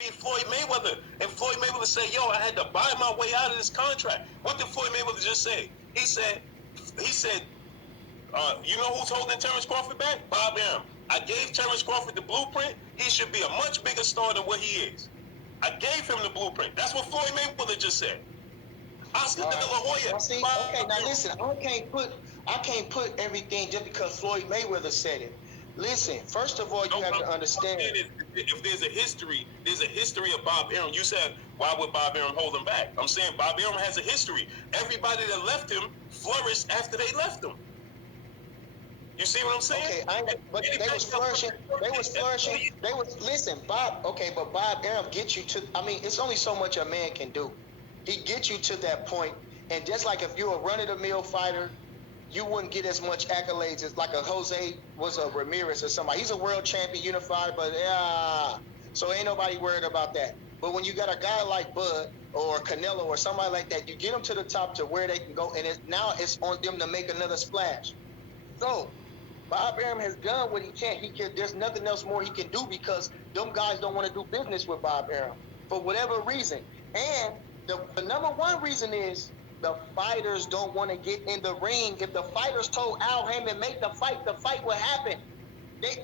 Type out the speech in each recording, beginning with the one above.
Floyd Mayweather, and Floyd Mayweather say, "Yo, I had to buy my way out of this contract." What did Floyd Mayweather just say? He said, you know who's holding Terrence Crawford back? Bob Arum. I gave Terrence Crawford the blueprint. He should be a much bigger star than what he is. I gave him the blueprint. That's what Floyd Mayweather just said. Oscar De La Hoya. Now see, okay, now listen, I can't put everything just because Floyd Mayweather said it. Listen, first of all, you have to understand. If there's a history of Bob Arum. You said, why would Bob Arum hold him back? I'm saying Bob Arum has a history. Everybody that left him flourished after they left him. You see what I'm saying? Okay, but they was flourishing. Listen, Bob. Okay, but Bob Arum gets you to. I mean, it's only so much a man can do. He gets you to that point, and just like if you're a run-of-the-mill fighter, you wouldn't get as much accolades as like a Jose was a Ramirez or somebody. He's a world champion unified, but so ain't nobody worried about that. But when you got a guy like Bud or Canelo or somebody like that, you get them to the top to where they can go, and now it's on them to make another splash. So Bob Arum has done what he can. There's nothing else more he can do because them guys don't want to do business with Bob Arum for whatever reason. And the number one reason is the fighters don't want to get in the ring. If the fighters told Al Haymon make the fight would happen.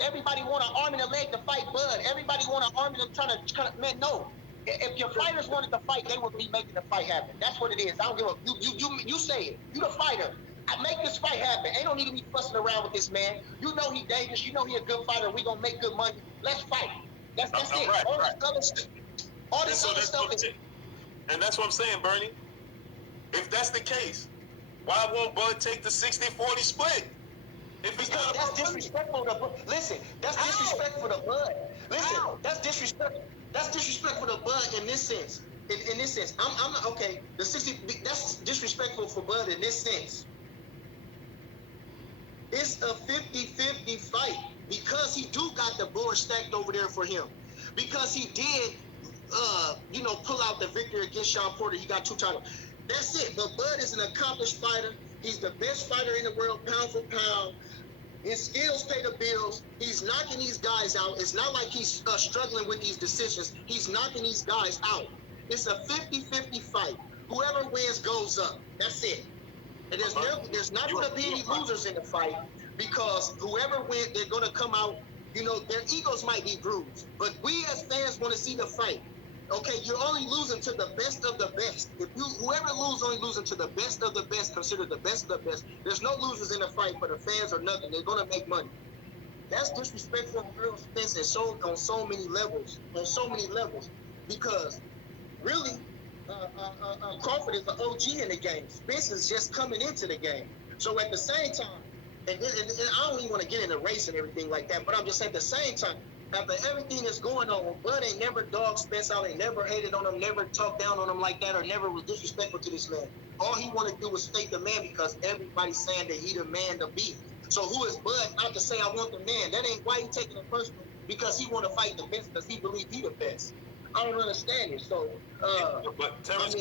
Everybody want an arm and a leg to fight Bud. Everybody want an arm and a trying to man, no. If your fighters wanted to fight, they would be making the fight happen. That's what it is. I don't give a you say it. You the fighter. I make this fight happen. Ain't no need to be fussing around with this man. You know he dangerous. You know he a good fighter. We gonna make good money. Let's fight. That's it. Right, all this other stuff is. And that's what I'm saying, Bernie. If that's the case, why won't Bud take the 60-40 split? Because that's disrespectful to Bud. Listen, that's disrespectful to Bud. Listen, that's disrespectful. That's disrespectful to Bud in this sense. In this sense, I'm not okay. The 60. That's disrespectful for Bud in this sense. It's a 50-50 fight because he do got the board stacked over there for him. Because he did, pull out the victory against Sean Porter. He got 2 titles. That's it. But Bud is an accomplished fighter. He's the best fighter in the world, pound for pound. His skills pay the bills. He's knocking these guys out. It's not like he's struggling with these decisions. He's knocking these guys out. It's a 50-50 fight. Whoever wins goes up. That's it. And there's not going to be any losers in the fight because whoever wins, they're going to come out. Their egos might be bruised. But we as fans want to see the fight. Okay, you're only losing to the best of the best. Whoever loses, only losing to the best of the best, considered the best of the best. There's no losers in the fight for the fans or nothing. They're going to make money. That's disrespectful in real sense and on so many levels. Because really, Crawford is the OG in the game. Spence is just coming into the game. So at the same time, and I don't even want to get into race and everything like that, but I'm just saying at the same time, after everything that's going on, Bud ain't never dogged Spence out, ain't never hated on him, never talked down on him like that, or never was disrespectful to this man. All he wanted to do was state the man because everybody's saying that he the man to beat. So who is Bud not to say I want the man? That ain't why he taking it personal, because he want to fight the best because he believe he the best. I don't understand it. So, but Terrence,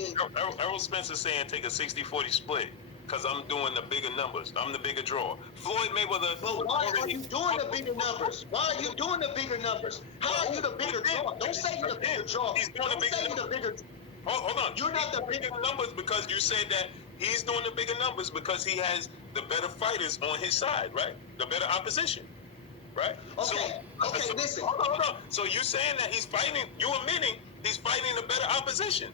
Errol Spence is saying take a 60-40 split. Because I'm doing the bigger numbers. I'm the bigger draw. Floyd Mayweather. But why are you doing the bigger numbers? Why are you doing the bigger numbers? How are you the bigger draw? Don't say you're the bigger draw. He's doing the bigger. Hold on. You're not the bigger numbers because you said that he's doing the bigger numbers because he has the better fighters on his side, right? The better opposition, right? Okay. Listen. Hold on. So you're saying that he's fighting? You admitting he's fighting the better opposition?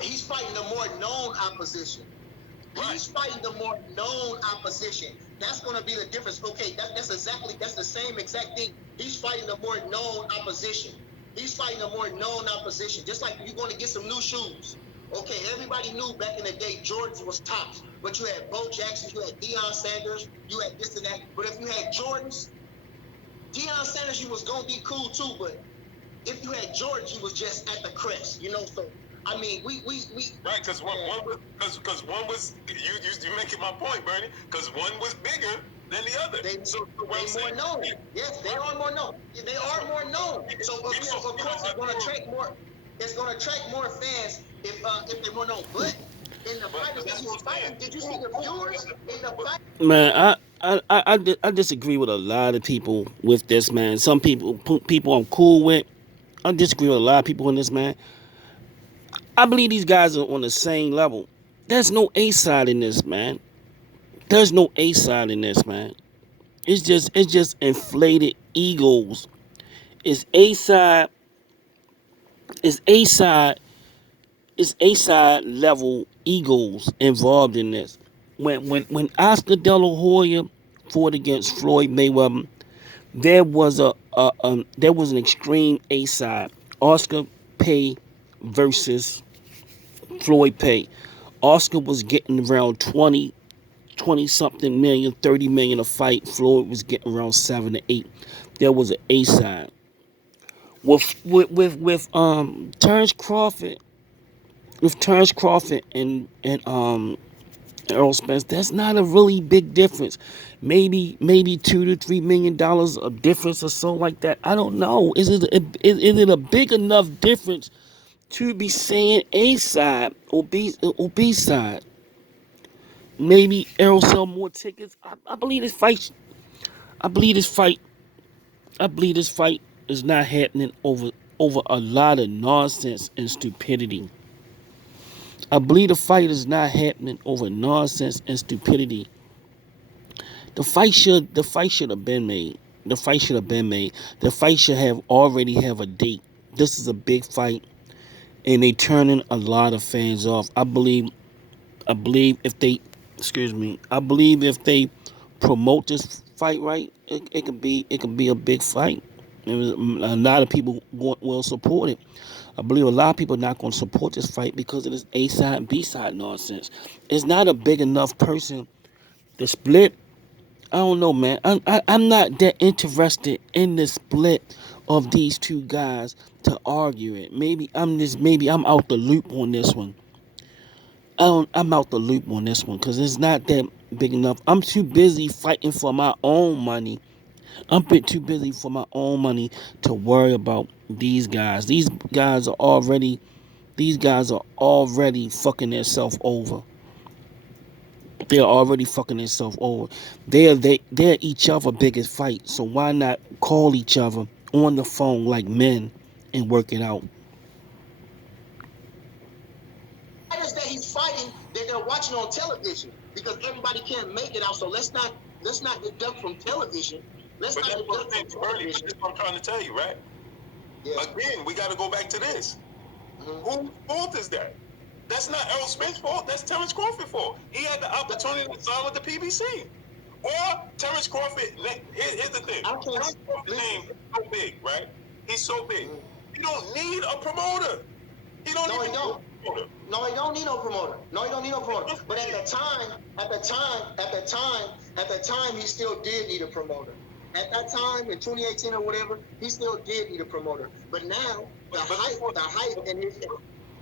He's fighting the more known opposition. He's fighting the more known opposition. That's going to be the difference. Okay, that's the same exact thing. He's fighting the more known opposition. He's fighting a more known opposition. Just like you're going to get some new shoes. Okay, everybody knew back in the day Jordans was tops. But you had Bo Jackson, you had Deion Sanders, you had this and that. But if you had Jordans, Deion Sanders, you was going to be cool too. But if you had Jordans, you was just at the crest, So I mean, we right, because one was you making my point, Bernie. Because one was bigger than the other. They more known. Yes, they are more known. They are more known. So of course, it's going to attract more. It's going to attract more fans if they're more known. But in the fighters that he's fighting, did you see the viewers in the fight? Man, I disagree with a lot of people with this, man. Some people I'm cool with. I disagree with a lot of people on this, man. I believe these guys are on the same level. There's no A side in this, man. There's no A side in this, man. It's just inflated egos. It's A side. It's A side. It's A side level egos involved in this. When Oscar De La Hoya fought against Floyd Mayweather, there was there was an extreme A side. Oscar Pay versus Floyd Pay. Oscar was getting around 20 something million, 30 million a fight. Floyd was getting around 7 to 8. There was an A side. With Terrence Crawford, and Earl Spence, that's not a really big difference. Maybe $2 to $3 million of difference or so like that. I don't know. Is it a big enough difference to be saying A side or B side? Maybe Errol sell more tickets. I believe this fight. I believe this fight. I believe this fight is not happening over a lot of nonsense and stupidity. I believe the fight is not happening over nonsense and stupidity. The fight should have been made. The fight should have been made. The fight should have already have a date. This is a big fight, and they turning a lot of fans off. I believe if they, excuse me, I believe if they promote this fight right, it can be a big fight. A lot of people will support it. I believe a lot of people are not going to support this fight because of this A side and B side nonsense. It's not a big enough person to split. I don't know, man. I'm not that interested in the split of these two guys to argue it. Maybe I'm out the loop on this one. I'm out the loop on this one because it's not that big enough. I'm too busy fighting for my own money. I'm bit too busy for my own money to worry about these guys. These guys are already fucking themselves over. They're already fucking themselves over. They're each other biggest fight. So why not call each other on the phone like men and work it out? Fighters that he's fighting that they're watching on television because everybody can't make it out. So let's not deduct from television. Let's But not that's what deduct I'm from saying earlier. But television. that's what I'm trying to tell you, right? Yeah. Again, we got to go back to this. Mhm. Whose fault is that? That's not Errol Spence' fault. That's Terrence Crawford's fault. He had the opportunity to sign with the PBC. Or Terrence Crawford. Here's the thing. I can't Terrence Crawford's listen. name is so big, right? He's so big. Mhm. He don't need a promoter. He don't No, even he don't. need a promoter. No, he don't need no promoter. No, he don't need no promoter. But at the time, he still did need a promoter. At that time, in 2018 or whatever, he still did need a promoter. But now, the hype, and his,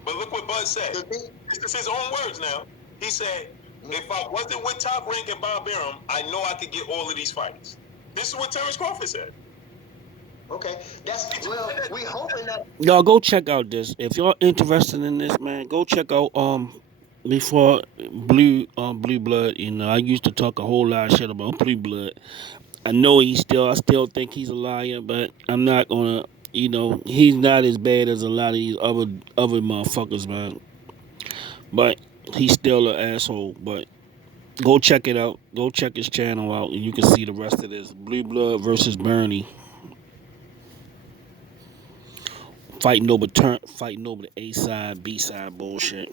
But look what Bud said. the thing. This is his own words now. He said, if I wasn't with Top Rank and Bob Arum, I know I could get all of these fights. This is what Terrence Crawford said. Okay, we hoping that. Y'all go check out this. If y'all interested in this, man, go check out before Blue Blood. I used to talk a whole lot of shit about Blue Blood. I still think he's a liar, but I'm not gonna, he's not as bad as a lot of these other motherfuckers, man. But he's still an asshole. But go check it out. Go check his channel out, and you can see the rest of this. Blue Blood versus Bernie, fighting over the A side, B side bullshit.